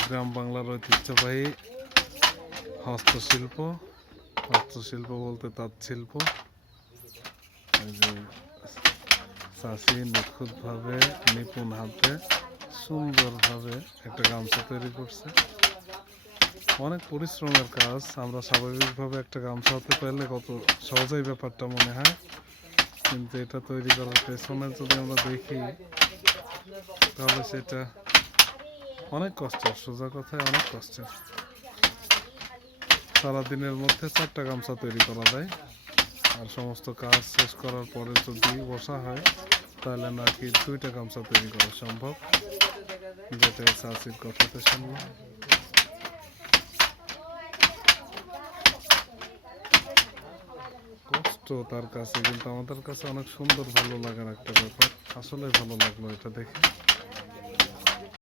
গ্রাম বাংলার ঐতিহ্যবাহী হস্তশিল্প বলতে তাঁত শিল্প। এই যে চাষি নিখুঁতভাবে নিপুণ হাতে সুন্দরভাবে একটা গামছা তৈরি করছে। অনেক পরিশ্রমের কাজ। আমরা স্বাভাবিকভাবে একটা গামছা হাতে পাইলে কত সহজেই ব্যাপারটা মনে হয়, কিন্তু এটা তৈরি করার পেছনে যদি আমরা দেখি তাহলে সেটা অনেক কষ্টের, সোজা কথায় অনেক কষ্টের। সারাদিনের মধ্যে 4টা গামছা তৈরি করা যায়, আর সমস্ত কাজ শেষ করার পরে যদি বসা হয় তাহলে নাকি 2টা গামছা তৈরি করা সম্ভব, যেটা চাষির কথাতে শুনলাম। কষ্ট তার কাছে, কিন্তু আমাদের কাছে অনেক সুন্দর, ভালো লাগার একটা ব্যাপার। আসলে ভালো লাগলো এটা দেখে।